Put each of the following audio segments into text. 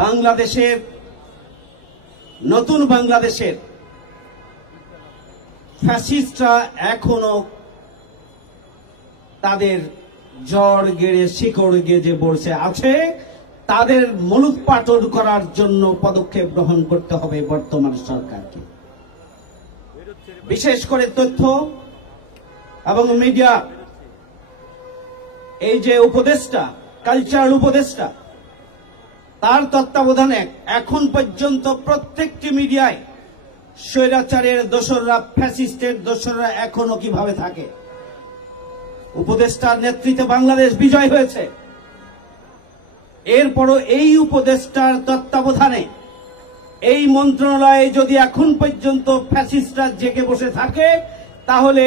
বাংলাদেশের নতুন বাংলাদেশের ফ্যাসিস্টরা এখনো তাদের জ্বর গেড়ে শিকড় গেজে বসে আছে। তাদের মূলোৎপাটন করার জন্য পদক্ষেপ গ্রহণ করতে হবে বর্তমান সরকারকে। বিশেষ করে তথ্য এবং মিডিয়া, এই যে উপদেষ্টা, কালচারাল উপদেষ্টা, তার তত্ত্বাবধানে এখন পর্যন্ত প্রত্যেকটি মিডিয়ায় স্বৈরাচারের দোসররা, ফ্যাসিস্টের দোসররা এখনো কিভাবে থাকে। উপদেষ্টার নেতৃত্বে বাংলাদেশ বিজয় হয়েছে, এরপরও এই উপদেষ্টার তত্ত্বাবধানে এই মন্ত্রণালয়ে যদি এখন পর্যন্ত ফ্যাসিস্টরা জেগে বসে থাকে, তাহলে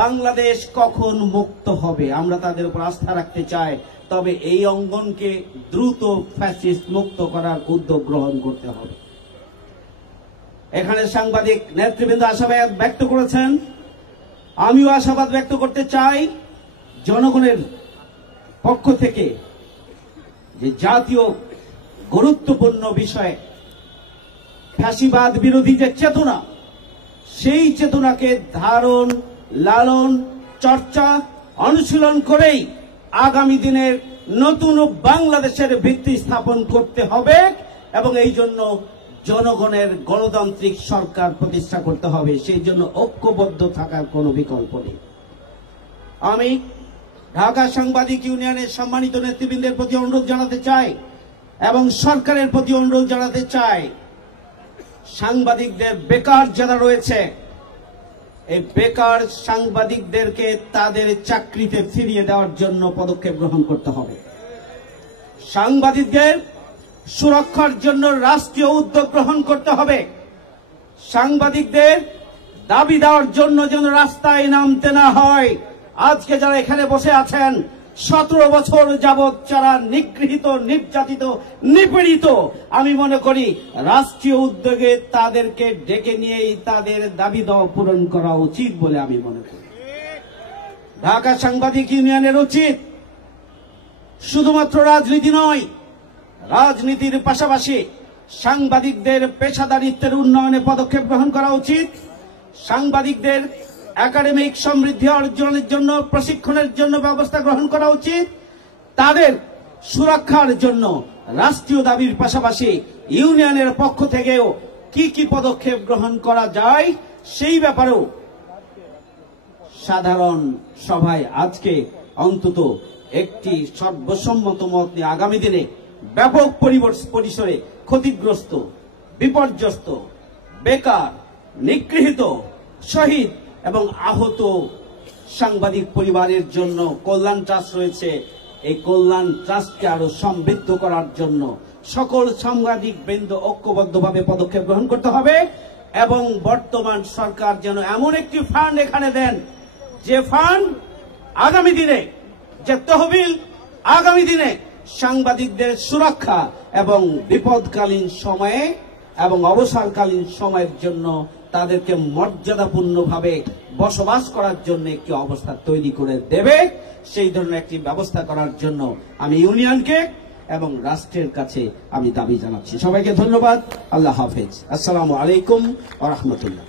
বাংলাদেশ কখন মুক্ত হবে? আমরা তাদের উপর আস্থা রাখতে চাই, তবে এই অঙ্গনকে দ্রুত ফ্যাসিস্ট মুক্ত করার উদ্যোগ গ্রহণ করতে হবে। এখানে সাংবাদিক নেতৃবৃন্দ আশাবাদ ব্যক্ত করেছেন, আমিও আশাবাদ ব্যক্ত করতে চাই জনগণের পক্ষ থেকে যে জাতীয় গুরুত্বপূর্ণ বিষয়ে ফ্যাসিবাদ বিরোধী যে চেতনা, সেই চেতনাকে ধারণ, লালন, চর্চা, অনুশীলন করেই আগামী দিনের নতুন বাংলাদেশের ভিত্তি স্থাপন করতে হবে এবং এই জন্য জনগণের গণতান্ত্রিক সরকার প্রতিষ্ঠা করতে হবে। সেই জন্য ঐক্যবদ্ধ থাকার কোনো বিকল্প নেই। আমি ঢাকা সাংবাদিক ইউনিয়নের সম্মানিত নেতৃবৃন্দের প্রতি অনুরোধ জানাতে চাই এবং সরকারের প্রতি অনুরোধ জানাতে চাই, সাংবাদিকদের বেকার যারা রয়েছে, এই বেকার সাংবাদিকদেরকে তাদের চাকরিতে ফিরিয়ে দেওয়ার জন্য পদক্ষেপ গ্রহণ করতে হবে। সাংবাদিকদের সুরক্ষার জন্য রাষ্ট্রীয় উদ্যোগ গ্রহণ করতে হবে। সাংবাদিকদের দাবি দেওয়ার জন্য যেন রাস্তায় নামতে না হয়। আজকে যারা এখানে বসে আছেন, 17 বছর যাবৎ যারা নিগৃহীত, নির্যাতিত, নিপীড়িত, আমি মনে করি রাষ্ট্রীয় উদ্যোগে তাদেরকে ডেকে নিয়েই তাদের দাবি দেওয়া পূরণ করা উচিত বলে আমি মনে করি। ঢাকা সাংবাদিক ইউনিয়নের উচিত শুধুমাত্র রাজনীতি নয়, রাজনীতির পাশাপাশি সাংবাদিকদের পেশাদারিত্বের উন্নয়নে পদক্ষেপ গ্রহণ করা উচিত। সাংবাদিকদের একাডেমিক সমৃদ্ধি অর্জনের জন্য প্রশিক্ষণের জন্য ব্যবস্থা গ্রহণ করা উচিত। তাদের সুরক্ষার জন্য রাষ্ট্রীয় দাবির পাশাপাশি ইউনিয়নের পক্ষ থেকেও কি কি পদক্ষেপ গ্রহণ করা যায় সেই ব্যাপারেও সাধারণ সভায় আজকে অন্তত একটি সর্বসম্মত মত নিয়ে আগামী দিনে ব্যাপক পরিসরে ক্ষতিগ্রস্ত, বিপর্যস্ত, বেকার, নিগৃহীত, শহীদ এবং আহত সাংবাদিক পরিবারের জন্য কল্যাণ ট্রাস্ট রয়েছে। এই কল্যাণ ট্রাস্টকে আরো সমৃদ্ধ করার জন্য সকল সাংবাদিক বৃন্দ ঐক্যবদ্ধভাবে পদক্ষেপ গ্রহণ করতে হবে এবং বর্তমান সরকার যেন এমন একটি ফান্ড এখানে দেন, যে ফান্ড আগামী দিনে, যে তহবিল আগামী দিনে সাংবাদিকদের সুরক্ষা এবং বিপদকালীন সময়ে এবং অবসরকালীন সময়ের জন্য তাদেরকে মর্যাদাপূর্ণভাবে বসবাস করার জন্য একটি অবস্থা তৈরি করে দেবে। সেই ধরনের একটি ব্যবস্থা করার জন্য আমি ইউনিয়নকে এবং রাষ্ট্রের কাছে আমি দাবি জানাচ্ছি। সবাইকে ধন্যবাদ। আল্লাহ হাফেজ। আসসালামু আলাইকুম ওয়া রাহমাতুল্লাহ।